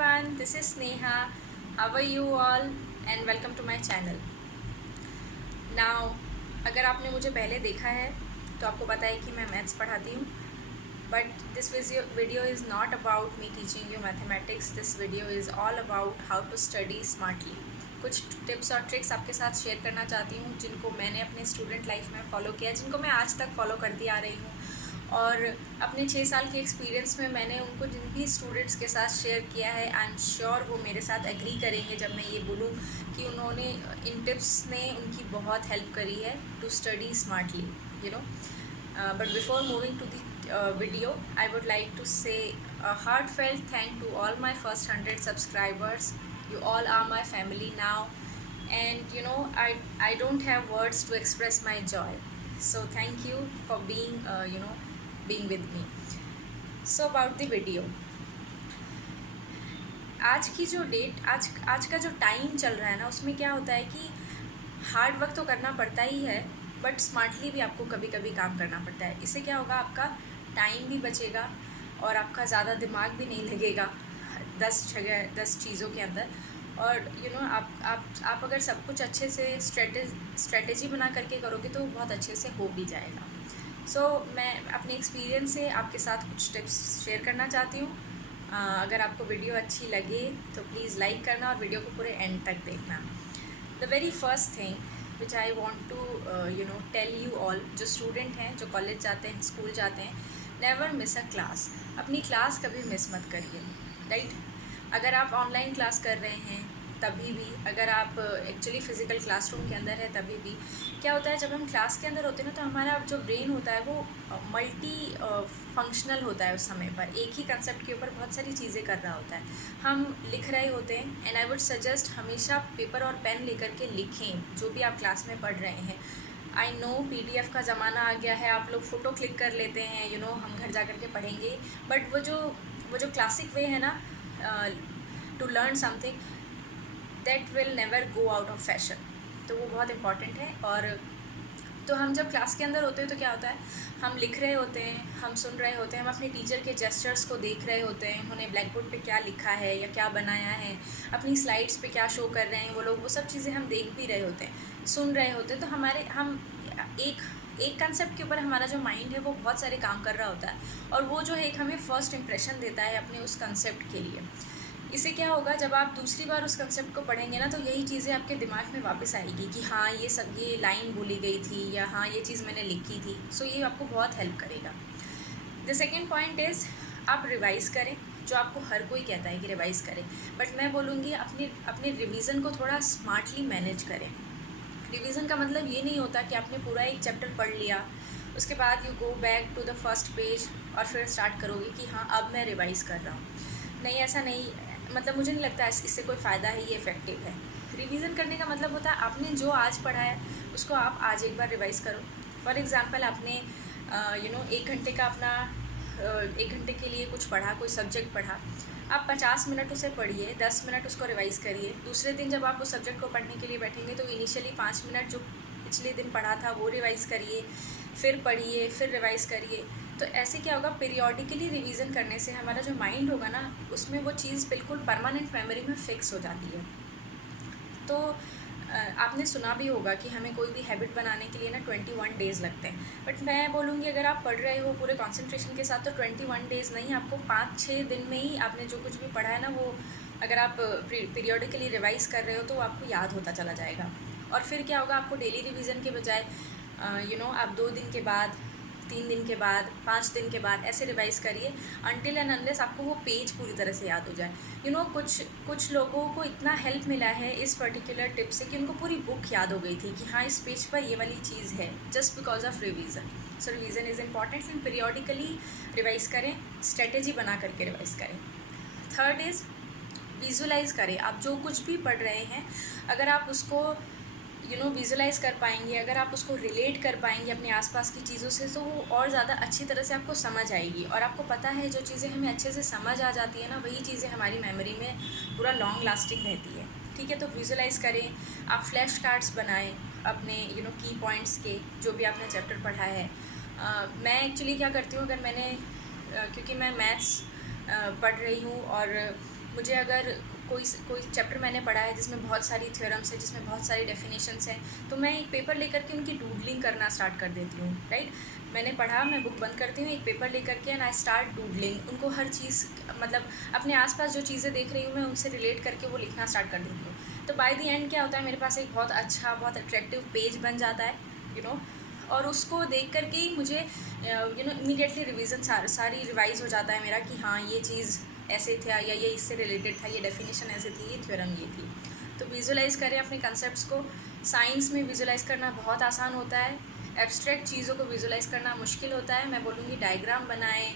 everyone, this is Sneha. How are you all and welcome to my channel. Now, अगर आपने मुझे पहले देखा है तो आपको पता है कि मैं मैथ्स पढ़ाती हूँ, but this video is not about me teaching you mathematics. This video is all about how to study smartly. कुछ टिप्स और ट्रिक्स आपके साथ शेयर करना चाहती हूँ जिनको मैंने अपने स्टूडेंट लाइफ में फ़ॉलो किया, जिनको मैं आज तक फ़ॉलो करती आ रही हूँ। और अपने 6 साल के एक्सपीरियंस में मैंने उनको जिन भी स्टूडेंट्स के साथ शेयर किया है, आई एम श्योर वो मेरे साथ एग्री करेंगे जब मैं ये बोलूँ कि उन्होंने इन टिप्स ने उनकी बहुत हेल्प करी है to study smartly, you know. But before moving to the video, I would like to say a heartfelt thank to all my first 100 subscribers. You all are my family now, and you know I don't have words to express my joy. So thank you for being with me. So about the video, आज की जो date आज का जो time चल रहा है ना, उसमें क्या होता है कि हार्ड वर्क तो करना पड़ता ही है, बट स्मार्टली भी आपको कभी कभी काम करना पड़ता है। इससे क्या होगा, आपका टाइम भी बचेगा और आपका ज़्यादा दिमाग भी नहीं लगेगा 10 चीज़ों के अंदर। और यू नो आप अगर सब कुछ अच्छे से स्ट्रेटेजी बना करके करोगे तो बहुत अच्छे से हो भी जाएगा। सो मैं अपने एक्सपीरियंस से आपके साथ कुछ टिप्स शेयर करना चाहती हूँ। अगर आपको वीडियो अच्छी लगे तो प्लीज़ लाइक करना और वीडियो को पूरे एंड तक देखना। The very first thing which I want to tell you all, जो स्टूडेंट हैं, जो कॉलेज जाते हैं, स्कूल जाते हैं, नेवर मिस अ क्लास। अपनी क्लास कभी मिस मत करिए, राइट। अगर आप ऑनलाइन क्लास कर रहे हैं तभी भी, अगर आप एक्चुअली फ़िज़िकल क्लासरूम के अंदर है तभी भी, क्या होता है जब हम क्लास के अंदर होते हैं ना, तो हमारा जो ब्रेन होता है वो मल्टी फंक्शनल होता है। उस समय पर एक ही कंसेप्ट के ऊपर बहुत सारी चीज़ें कर रहा होता है। हम लिख रहे होते हैं, एंड आई वुड सजेस्ट हमेशा पेपर और पेन लेकर के लिखें जो भी आप क्लास में पढ़ रहे हैं। आई नो PDF का ज़माना आ गया है, आप लोग फ़ोटो क्लिक कर लेते हैं, यू नो हम घर जा कर के पढ़ेंगे, बट वो जो क्लासिक वे है ना to learn something, that will never go out of fashion. तो वो बहुत इम्पॉर्टेंट है। और तो हम जब क्लास के अंदर होते हैं तो क्या होता है, हम लिख रहे होते हैं, हम सुन रहे होते हैं, हम अपने टीचर के जेस्चर्स को देख रहे होते हैं, उन्होंने ब्लैक बोर्ड पे क्या लिखा है या क्या बनाया है, अपनी स्लाइड्स पे क्या शो कर रहे हैं वो लोग, वो सब चीज़ें हम देख भी रहे होते हैं, सुन रहे होते हैं। तो हम एक कंसेप्ट के ऊपर हमारा जो माइंड है वो बहुत सारे काम कर रहा होता है, और वो जो है एक हमें फ़र्स्ट इंप्रेशन देता है अपने उस कंसेप्ट के लिए। इससे क्या होगा, जब आप दूसरी बार उस कंसेप्ट को पढ़ेंगे ना, तो यही चीज़ें आपके दिमाग में वापस आएगी कि हाँ ये लाइन बोली गई थी, या हाँ ये चीज़ मैंने लिखी थी। सो ये आपको बहुत हेल्प करेगा। द सेकेंड पॉइंट इज़, आप रिवाइज़ करें, जो आपको हर कोई कहता है कि रिवाइज़ करें, बट मैं बोलूँगी अपने रिवीजन को थोड़ा स्मार्टली मैनेज करें। रिवीजन का मतलब ये नहीं होता कि आपने पूरा एक चैप्टर पढ़ लिया, उसके बाद you go back to the first page और फिर स्टार्ट करोगे कि हाँ अब मैं रिवाइज़ कर रहा हूँ। नहीं, ऐसा नहीं, मतलब मुझे नहीं लगता इससे कोई फ़ायदा है, ये इफ़ेक्टिव है। रिवीजन करने का मतलब होता है आपने जो आज पढ़ा है उसको आप आज एक बार रिवाइज़ करो। फॉर एग्ज़ाम्पल आपने 1 घंटे का अपना 1 घंटे के लिए कुछ पढ़ा, कोई सब्जेक्ट पढ़ा, आप 50 मिनट उसे पढ़िए, 10 मिनट उसको रिवाइज़ करिए। दूसरे दिन जब आप उस सब्जेक्ट को पढ़ने के लिए बैठेंगे तो इनिशियली 5 मिनट जो पिछले दिन पढ़ा था वो रिवाइज़ करिए, फिर पढ़िए, फिर रिवाइज़ करिए। तो ऐसे क्या होगा, पीरियोडिकली रिवीजन करने से हमारा जो माइंड होगा ना, उसमें वो चीज़ बिल्कुल परमानेंट मेमोरी में फ़िक्स हो जाती है। तो आपने सुना भी होगा कि हमें कोई भी हैबिट बनाने के लिए ना 21 डेज़ लगते हैं, बट मैं बोलूँगी अगर आप पढ़ रहे हो पूरे कंसंट्रेशन के साथ तो 21 डेज़ नहीं, आपको 5-6 दिन में ही आपने जो कुछ भी पढ़ा है ना, वो अगर आप पीरियोडिकली रिवाइज़ कर रहे हो तो आपको याद होता चला जाएगा। और फिर क्या होगा, आपको डेली रिवीजन के बजाय आप 2 दिन के बाद, 3 दिन के बाद, 5 दिन के बाद ऐसे रिवाइज़ करिए अनटिल एंड अनलेस आपको वो पेज पूरी तरह से याद हो जाए। कुछ लोगों को इतना हेल्प मिला है इस पर्टिकुलर टिप से कि उनको पूरी बुक याद हो गई थी कि हाँ इस पेज पर ये वाली चीज़ है, just because of revision. So revision is important, and periodically revise करें, स्ट्रेटेजी बना करके रिवाइज़ करें। थर्ड इज़, विजुलाइज़ करें। आप जो कुछ भी पढ़ रहे हैं, अगर आप उसको विजुलाइज़ कर पाएंगे, अगर आप उसको रिलेट कर पाएंगे अपने आसपास की चीज़ों से, तो वो और ज़्यादा अच्छी तरह से आपको समझ आएगी। और आपको पता है जो चीज़ें हमें अच्छे से समझ आ जाती है ना, वही चीज़ें हमारी मेमोरी में पूरा लॉन्ग लास्टिंग रहती है। ठीक है, तो विजुलाइज़ करें, आप फ्लैश कार्ड्स बनाएं अपने की पॉइंट्स के, जो भी आपने चैप्टर पढ़ा है। मैं एक्चुअली क्या करती हूँ, अगर मैंने क्योंकि मैं मैथ्स पढ़ रही हूँ और मुझे अगर कोई चैप्टर मैंने पढ़ा है जिसमें बहुत सारी थ्योरम्स है, जिसमें बहुत सारी डेफिनेशंस हैं, तो मैं एक पेपर लेकर के उनकी डूडलिंग करना स्टार्ट कर देती हूँ, राइट। मैंने पढ़ा, मैं बुक बंद करती हूँ, एक पेपर लेकर के एंड आई स्टार्ट डूडलिंग। उनको हर चीज़, मतलब अपने आसपास जो चीज़ें देख रही हूँ मैं उनसे रिलेट करके वो लिखना स्टार्ट कर देती हूँ। तो बाय द एंड क्या होता है, मेरे पास एक बहुत अच्छा, बहुत अट्रैक्टिव पेज बन जाता है, यू नो। और उसको देख करके ही मुझे इमीडिएटली रिवीजन सारी रिवाइज़ हो जाता है मेरा कि हाँ ये चीज़ ऐसे था, या ये इससे रिलेटेड था, ये डेफिनेशन ऐसे थी, ये थ्योरम ये थी। तो विजुलाइज़ करें अपने कंसेप्ट्स को। साइंस में विजुलाइज़ करना बहुत आसान होता है, एब्स्ट्रैक्ट चीज़ों को विजुलाइज़ करना मुश्किल होता है। मैं बोलूँगी डायग्राम बनाएं,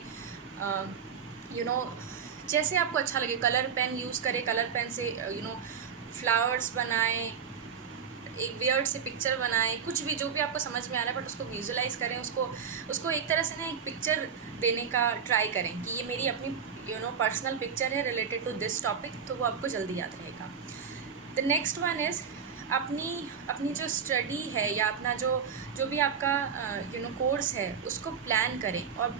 जैसे आपको अच्छा लगे। कलर पेन यूज़ करें, कलर पेन से फ्लावर्स बनाएं, एक वियर्ड से पिक्चर बनाएं, कुछ भी जो भी आपको समझ में आ रहा है, बट उसको विजुलाइज़ करें, उसको एक तरह से ना एक पिक्चर देने का ट्राई करें कि ये मेरी अपनी पर्सनल पिक्चर है रिलेटेड टू दिस टॉपिक, तो वो आपको जल्दी याद रहेगा। द नेक्स्ट वन इज़ अपनी जो स्टडी है या अपना जो भी आपका कोर्स है उसको प्लान करें, और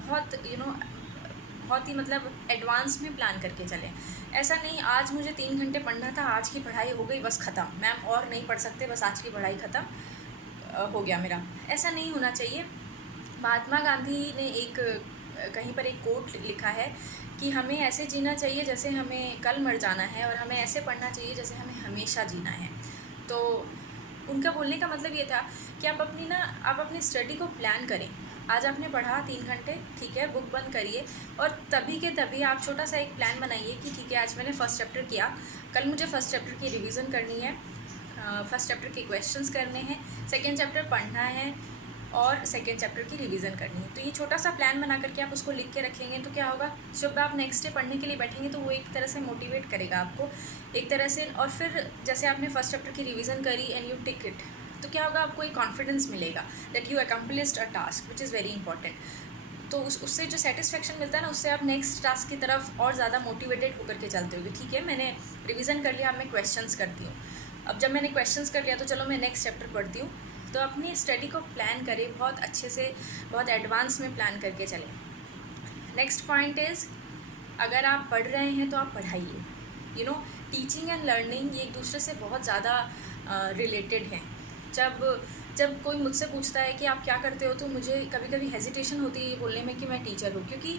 बहुत ही मतलब एडवांस में प्लान करके चलें। ऐसा नहीं आज मुझे 3 घंटे पढ़ना था, आज की पढ़ाई हो गई बस ख़त्म, मैम और नहीं पढ़ सकते, बस आज की पढ़ाई ख़त्म हो गया मेरा, ऐसा नहीं होना चाहिए। महात्मा गांधी ने कहीं पर एक कोट लिखा है कि हमें ऐसे जीना चाहिए जैसे हमें कल मर जाना है, और हमें ऐसे पढ़ना चाहिए जैसे हमें हमेशा जीना है। तो उनका बोलने का मतलब ये था कि आप अपनी स्टडी को प्लान करें। आज आपने पढ़ा 3 घंटे, ठीक है, बुक बंद करिए, और तभी के तभी आप छोटा सा एक प्लान बनाइए कि ठीक है आज मैंने फ़र्स्ट चैप्टर किया, कल मुझे फ़र्स्ट चैप्टर की रिवीजन करनी है, फ़र्स्ट चैप्टर के क्वेश्चंस करने हैं, सेकेंड चैप्टर पढ़ना है और सेकेंड चैप्टर की रिवीजन करनी है। तो ये छोटा सा प्लान बना करके आप उसको लिख के रखेंगे तो क्या होगा, जब आप नेक्स्ट डे पढ़ने के लिए बैठेंगे तो वो एक तरह से मोटिवेट करेगा आपको एक तरह से। और फिर जैसे आपने फर्स्ट चैप्टर की रिवीजन करी एंड यू टिक इट, तो क्या होगा, आपको एक कॉन्फिडेंस मिलेगा that you accomplished a task which is very important. तो उससे जो सेटिस्फेक्शन मिलता है ना, उससे आप नेक्स्ट टास्क की तरफ और ज़्यादा मोटिवेटेड होकर के चलते हो। ठीक है, मैंने रिवीजन कर लिया, अब मैं क्वेश्चंस करती हूँ। अब जब मैंने क्वेश्चंस कर लिया तो चलो मैं नेक्स्ट चैप्टर पढ़ती हूँ। तो अपनी स्टडी को प्लान करें, बहुत अच्छे से, बहुत एडवांस में प्लान करके चलें। नेक्स्ट पॉइंट इज़, अगर आप पढ़ रहे हैं तो आप पढ़ाइए। टीचिंग एंड लर्निंग ये एक दूसरे से बहुत ज़्यादा रिलेटेड हैं। जब कोई मुझसे पूछता है कि आप क्या करते हो, तो मुझे कभी कभी हेजिटेशन होती है ये बोलने में कि मैं टीचर हूँ, क्योंकि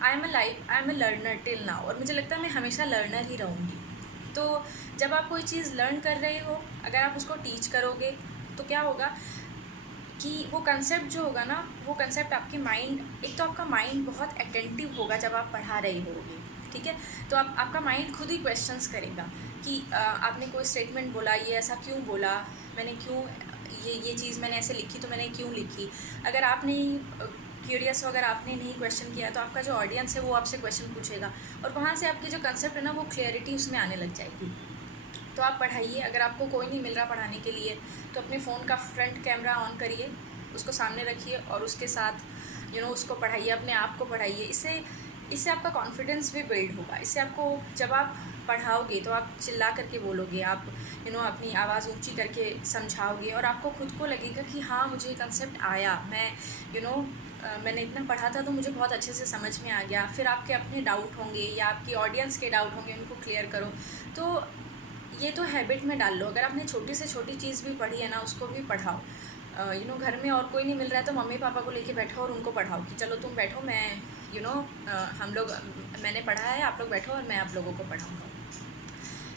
I am a learner till now, और मुझे लगता है मैं हमेशा लर्नर ही रहूँगी। तो जब आप कोई चीज़ लर्न कर रहे हो, अगर आप उसको टीच करोगे तो क्या होगा कि वो कंसेप्ट जो होगा ना, वो कंसेप्ट आपके माइंड, एक तो आपका माइंड बहुत अटेंटिव होगा जब आप पढ़ा रहे होगे, ठीक है। तो आपका माइंड खुद ही क्वेश्चंस करेगा कि आपने कोई स्टेटमेंट बोला, ये ऐसा क्यों बोला, मैंने क्यों ये चीज़ मैंने ऐसे लिखी, तो मैंने क्यों लिखी। अगर आप नहीं क्यूरियस हो, अगर आपने नहीं क्वेश्चन किया, तो आपका जो ऑडियंस है वो आपसे क्वेश्चन पूछेगा, और वहाँ से आपके जो कंसेप्ट है ना, वो क्लियरिटी उसमें आने लग जाएगी। तो आप पढ़ाइए। अगर आपको कोई नहीं मिल रहा पढ़ाने के लिए, तो अपने फ़ोन का फ्रंट कैमरा ऑन करिए, उसको सामने रखिए और उसके साथ उसको पढ़ाइए, अपने आप को पढ़ाइए। इससे आपका कॉन्फिडेंस भी बिल्ड होगा। इससे आपको, जब आप पढ़ाओगे तो आप चिल्ला करके बोलोगे, आप अपनी आवाज़ ऊंची करके समझाओगे, और आपको खुद को लगेगा कि हाँ मुझे ये कंसेप्ट आया, मैंने इतना पढ़ा था तो मुझे बहुत अच्छे से समझ में आ गया। फिर आपके अपने डाउट होंगे या आपकी ऑडियंस के डाउट होंगे, उनको क्लियर करो। तो ये तो हैबिट में डाल लो। अगर आपने छोटी से छोटी चीज़ भी पढ़ी है ना, उसको भी पढ़ाओ। घर में और कोई नहीं मिल रहा है तो मम्मी पापा को लेके बैठो और उनको पढ़ाओ कि चलो तुम बैठो, मैं मैंने पढ़ा है, आप लोग बैठो और मैं आप लोगों को पढ़ाऊँगा।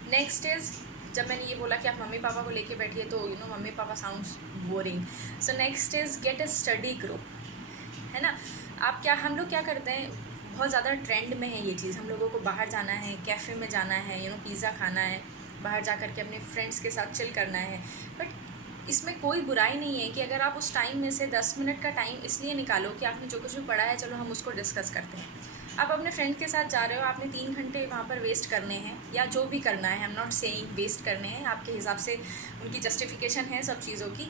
नेक्स्ट इज़, जब मैंने ये बोला कि आप मम्मी पापा को लेके बैठिए, तो mummy papa sounds boring. So next is get a study group, है ना। हम लोग क्या करते हैं, बहुत ज़्यादा ट्रेंड में है ये चीज़। हम लोगों को बाहर जाना है, कैफ़े में जाना है, पिज़्ज़ा खाना है, बाहर जा कर के अपने फ्रेंड्स के साथ चिल करना है। बट इसमें कोई बुराई नहीं है कि अगर आप उस टाइम में से 10 मिनट का टाइम इसलिए निकालो कि आपने जो कुछ भी पढ़ा है, चलो हम उसको डिस्कस करते हैं। आप अपने फ्रेंड के साथ जा रहे हो, आपने 3 घंटे वहाँ पर वेस्ट करने हैं, या जो भी करना है, I am not saying waste करने हैं, आपके हिसाब से उनकी जस्टिफिकेशन है सब चीज़ों की।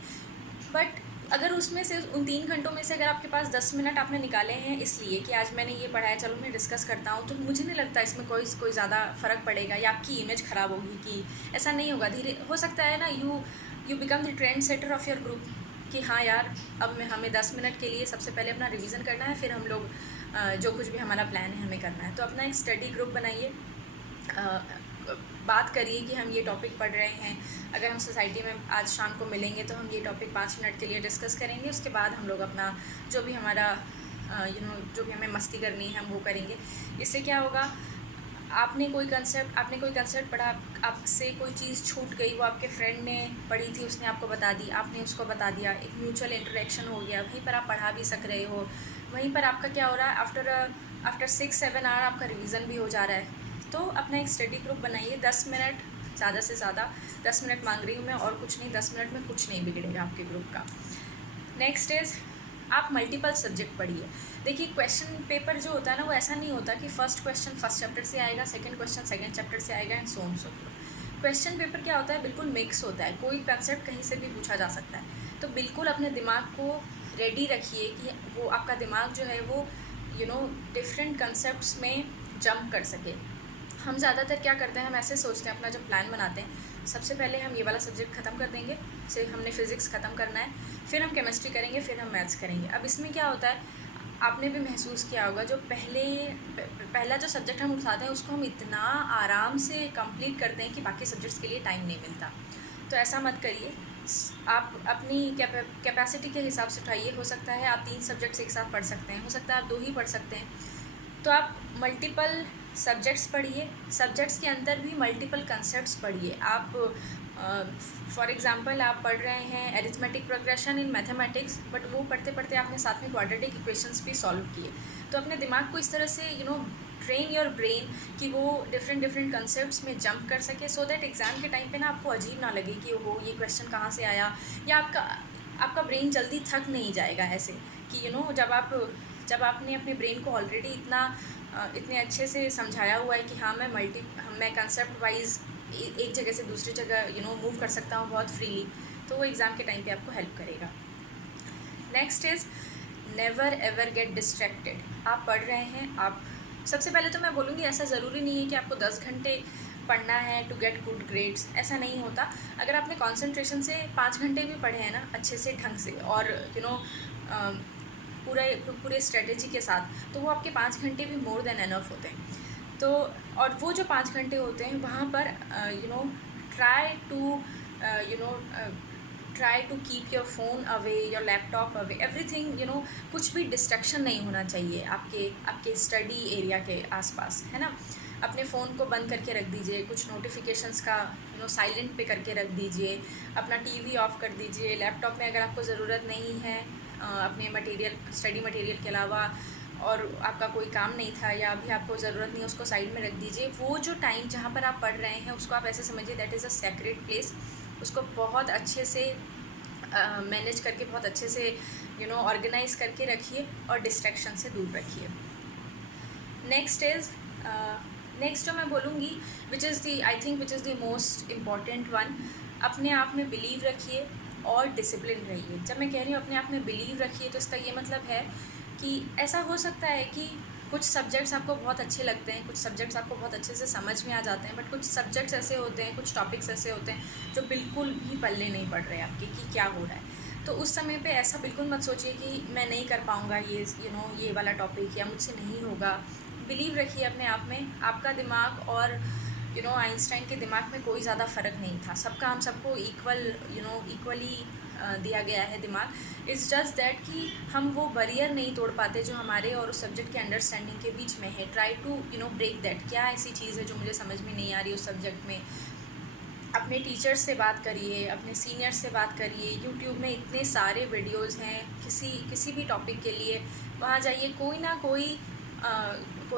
बट अगर उसमें से, उन 3 घंटों में से अगर आपके पास 10 मिनट आपने निकाले हैं इसलिए कि आज मैंने ये पढ़ा है, चलो मैं डिस्कस करता हूँ, तो मुझे नहीं लगता इसमें कोई ज़्यादा फ़र्क पड़ेगा या आपकी इमेज ख़राब होगी। कि ऐसा नहीं होगा, धीरे हो सकता है ना, you become the trend setter of your group, कि हाँ यार अब हमें 10 मिनट के लिए सबसे पहले अपना रिवीजन करना है, फिर हम लोग जो कुछ भी हमारा प्लान है हमें करना है। तो अपना एक स्टडी ग्रुप बनाइए, बात करिए कि हम ये टॉपिक पढ़ रहे हैं। अगर हम सोसाइटी में आज शाम को मिलेंगे तो हम ये टॉपिक 5 मिनट के लिए डिस्कस करेंगे, उसके बाद हम लोग अपना जो भी हमारा जो भी हमें मस्ती करनी है हम वो करेंगे। इससे क्या होगा, आपने कोई कंसेप्ट पढ़ा, आपसे कोई चीज़ छूट गई, वो आपके फ्रेंड ने पढ़ी थी, उसने आपको बता दी, आपने उसको बता दिया, एक म्यूचुअल इंटरेक्शन हो गया, वहीं पर आप पढ़ा भी सक रहे हो। वहीं पर आपका क्या हो रहा है, आफ्टर 6-7 आवर आपका रिवीजन भी हो जा रहा है। तो अपना एक स्टडी ग्रुप बनाइए, 10 मिनट, ज़्यादा से ज़्यादा 10 मिनट मांग रही हूँ मैं, और कुछ नहीं, 10 मिनट में कुछ नहीं बिगड़ेगा आपके ग्रुप का। नेक्स्ट इज़ आप मल्टीपल सब्जेक्ट पढ़िए। देखिए क्वेश्चन पेपर जो होता है ना, वो ऐसा नहीं होता कि फर्स्ट क्वेश्चन फर्स्ट चैप्टर से आएगा, सेकंड क्वेश्चन सेकंड चैप्टर से आएगा and so on so forth. Question paper क्या होता है, बिल्कुल मिक्स होता है, कोई कंसेप्ट कहीं से भी पूछा जा सकता है। तो बिल्कुल अपने दिमाग को रेडी रखिए कि वो आपका दिमाग जो है वो डिफरेंट कंसेप्ट्स में जंप कर सके। हम ज़्यादातर क्या करते हैं, हम ऐसे सोचते हैं, अपना जब प्लान बनाते हैं, सबसे पहले हम ये वाला सब्जेक्ट ख़त्म कर देंगे, जैसे हमने फ़िज़िक्स ख़त्म करना है, फिर हम केमिस्ट्री करेंगे, फिर हम मैथ्स करेंगे। अब इसमें क्या होता है, आपने भी महसूस किया होगा, जो पहला जो सब्जेक्ट हम उठाते हैं उसको हम इतना आराम से कंप्लीट करते हैं कि बाकी सब्जेक्ट्स के लिए टाइम नहीं मिलता। तो ऐसा मत करिए, आप अपनी कैपेसिटी के हिसाब से उठाइए। हो सकता है आप 3 सब्जेक्ट्स एक साथ पढ़ सकते हैं, हो सकता है आप 2 ही पढ़ सकते हैं। तो आप मल्टीपल सब्जेक्ट्स पढ़िए, सब्जेक्ट्स के अंदर भी मल्टीपल कंसेप्ट्स पढ़िए। आप फॉर एग्जांपल आप पढ़ रहे हैं arithmetic progression in mathematics, but वो पढ़ते पढ़ते आपने साथ में क्वाड्रेटिक इक्वेशंस भी सॉल्व किए। तो अपने दिमाग को इस तरह से ट्रेन योर ब्रेन कि वो डिफरेंट कंसेप्ट्स में जंप कर सके, सो दैट एग्ज़ाम के टाइम पे ना आपको अजीब ना लगे कि वो ये क्वेश्चन कहाँ से आया, या आपका ब्रेन जल्दी थक नहीं जाएगा ऐसे कि जब आपने अपने ब्रेन को ऑलरेडी इतने अच्छे से समझाया हुआ है कि हाँ मैं कंसेप्ट वाइज एक जगह से दूसरी जगह मूव कर सकता हूँ बहुत फ्रीली, तो वो एग्ज़ाम के टाइम पे आपको हेल्प करेगा। Next is never ever get distracted. आप पढ़ रहे हैं, आप सबसे पहले तो मैं बोलूँगी ऐसा ज़रूरी नहीं है कि आपको 10 घंटे पढ़ना है टू गेट गुड ग्रेड्स, ऐसा नहीं होता। अगर आपने कॉन्सेंट्रेशन से 5 घंटे भी पढ़े हैं ना अच्छे से ढंग से और पूरे स्ट्रेटेजी के साथ, तो वो आपके 5 घंटे भी मोर देन एनफ होते हैं। तो और वो जो 5 घंटे होते हैं वहाँ पर try to keep your phone away, your laptop away, everything कुछ भी डिस्ट्रैक्शन नहीं होना चाहिए आपके स्टडी एरिया के आसपास, है ना। अपने फ़ोन को बंद करके रख दीजिए, कुछ नोटिफिकेशंस का साइलेंट पे करके रख दीजिए, अपना टीवी ऑफ़ कर दीजिए। लैपटॉप में अगर आपको ज़रूरत नहीं है अपने स्टडी मटेरियल के अलावा, और आपका कोई काम नहीं था या अभी आपको ज़रूरत नहीं है, उसको साइड में रख दीजिए। वो जो टाइम जहाँ पर आप पढ़ रहे हैं उसको आप ऐसे समझिए that is a sacred place. उसको बहुत अच्छे से मैनेज करके, बहुत अच्छे से ऑर्गेनाइज़ करके रखिए और डिस्ट्रैक्शन से दूर रखिए। नेक्स्ट जो मैं बोलूँगी which is the most important one, अपने आप में बिलीव रखिए और डिसिप्लिन रहिए। जब मैं कह रही हूँ अपने आप में बिलीव रखिए, तो इसका ये मतलब है कि ऐसा हो सकता है कि कुछ सब्जेक्ट्स आपको बहुत अच्छे लगते हैं, कुछ सब्जेक्ट्स आपको बहुत अच्छे से समझ में आ जाते हैं, बट कुछ सब्जेक्ट्स ऐसे होते हैं, कुछ टॉपिक्स ऐसे होते हैं जो बिल्कुल भी पल्ले नहीं पड़ रहे आपके कि क्या हो रहा है। तो उस समय पे ऐसा बिल्कुल मत सोचिए कि मैं नहीं कर पाऊँगा ये वाला टॉपिक, या मुझसे नहीं होगा। बिलीव रखिए अपने आप में। आपका दिमाग और आइंस्टाइन के दिमाग में कोई ज़्यादा फ़र्क नहीं था, हम सबको इक्वली दिया गया है दिमाग। इट्स जस्ट दैट कि हम वो बैरियर नहीं तोड़ पाते जो हमारे और उस सब्जेक्ट के अंडरस्टैंडिंग के बीच में है। Try to break that. क्या ऐसी चीज़ है जो मुझे समझ में नहीं आ रही उस सब्जेक्ट में? अपने टीचर्स से बात करिए, अपने सीनियर्स से बात करिए। यूट्यूब में इतने सारे वीडियोज़ हैं किसी भी टॉपिक के लिए, वहाँ जाइए। कोई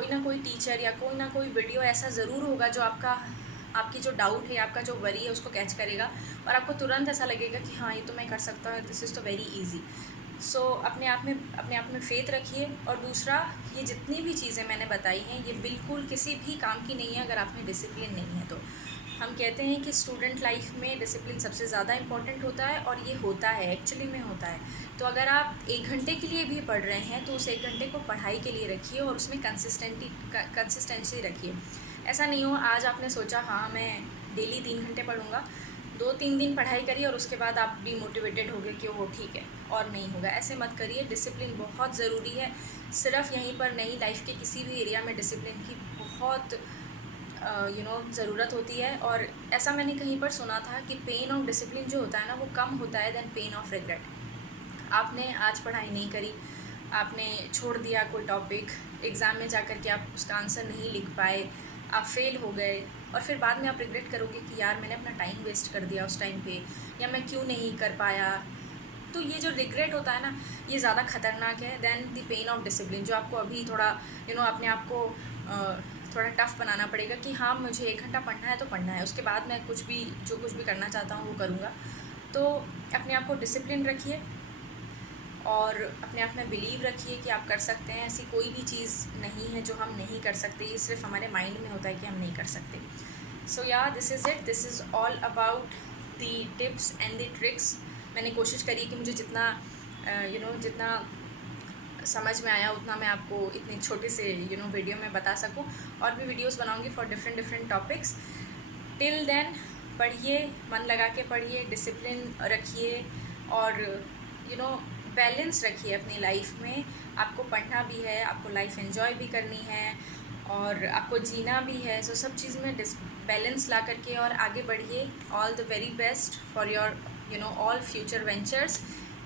ना कोई टीचर या कोई ना कोई वीडियो ऐसा ज़रूर होगा जो आपकी जो डाउट है, आपका जो वरी है, उसको कैच करेगा और आपको तुरंत ऐसा लगेगा कि हाँ ये तो मैं कर सकता हूँ, दिस इज़ तो वेरी इजी। सो अपने आप में फ़ेथ रखिए। और दूसरा, ये जितनी भी चीज़ें मैंने बताई हैं ये बिल्कुल किसी भी काम की नहीं है अगर आप में डिसिप्लिन नहीं है। तो हम कहते हैं कि स्टूडेंट लाइफ में डिसिप्लिन सबसे ज़्यादा इम्पॉर्टेंट होता है, और ये होता है, एक्चुअली में होता है। तो अगर आप 1 घंटे के लिए भी पढ़ रहे हैं तो उस 1 घंटे को पढ़ाई के लिए रखिए और उसमें कंसिस्टेंसी रखिए। ऐसा नहीं हो आज आपने सोचा हाँ मैं डेली 3 घंटे पढ़ूँगा, 2-3 दिन पढ़ाई करिए और उसके बाद आप डीमोटिवेटेड हो गए कि वो ठीक है और नहीं होगा। ऐसे मत करिए। डिसिप्लिन बहुत ज़रूरी है, सिर्फ यहीं पर नहीं, लाइफ के किसी भी एरिया में डिसिप्लिन की बहुत ज़रूरत होती है। और ऐसा मैंने कहीं पर सुना था कि पेन ऑफ डिसिप्लिन जो होता है ना, वो कम होता है देन पेन ऑफ रिग्रेट। आपने आज पढ़ाई नहीं करी, आपने छोड़ दिया कोई टॉपिक, एग्ज़ाम में जा कर के आप उसका आंसर नहीं लिख पाए, आप फेल हो गए, और फिर बाद में आप रिग्रेट करोगे कि यार मैंने अपना टाइम वेस्ट कर दिया उस टाइम पे, या मैं क्यों नहीं कर पाया। तो ये जो रिग्रेट होता है ना, ये ज़्यादा खतरनाक है than the pain of discipline, जो आपको अभी थोड़ा अपने आप को थोड़ा टफ़ बनाना पड़ेगा कि हाँ मुझे 1 घंटा पढ़ना है तो पढ़ना है, उसके बाद मैं कुछ भी करना चाहता हूँ वो करूँगा। तो अपने आप को डिसिप्लिन रखिए और अपने आप में बिलीव रखिए कि आप कर सकते हैं। ऐसी कोई भी चीज़ नहीं है जो हम नहीं कर सकते, ये सिर्फ हमारे माइंड में होता है कि हम नहीं कर सकते। सो या this is it, this is all about the tips and the tricks. मैंने कोशिश करी कि मुझे जितना जितना समझ में आया उतना मैं आपको इतने छोटे से वीडियो में बता सकूं। और भी वीडियोस बनाऊंगी for different topics. Till then पढ़िए, मन लगा के पढ़िए, डिसिप्लिन रखिए और बैलेंस रखिए अपनी लाइफ में। आपको पढ़ना भी है, आपको लाइफ एंजॉय भी करनी है और आपको जीना भी है। सो सब चीज़ में बैलेंस ला करके और आगे बढ़िए। All the very best for your all future ventures,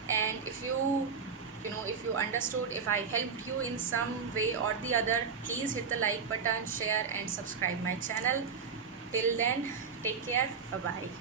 and if you understood, if I helped you in some way or the other, please hit the like button, share and subscribe my channel. Till then, take care, bye bye.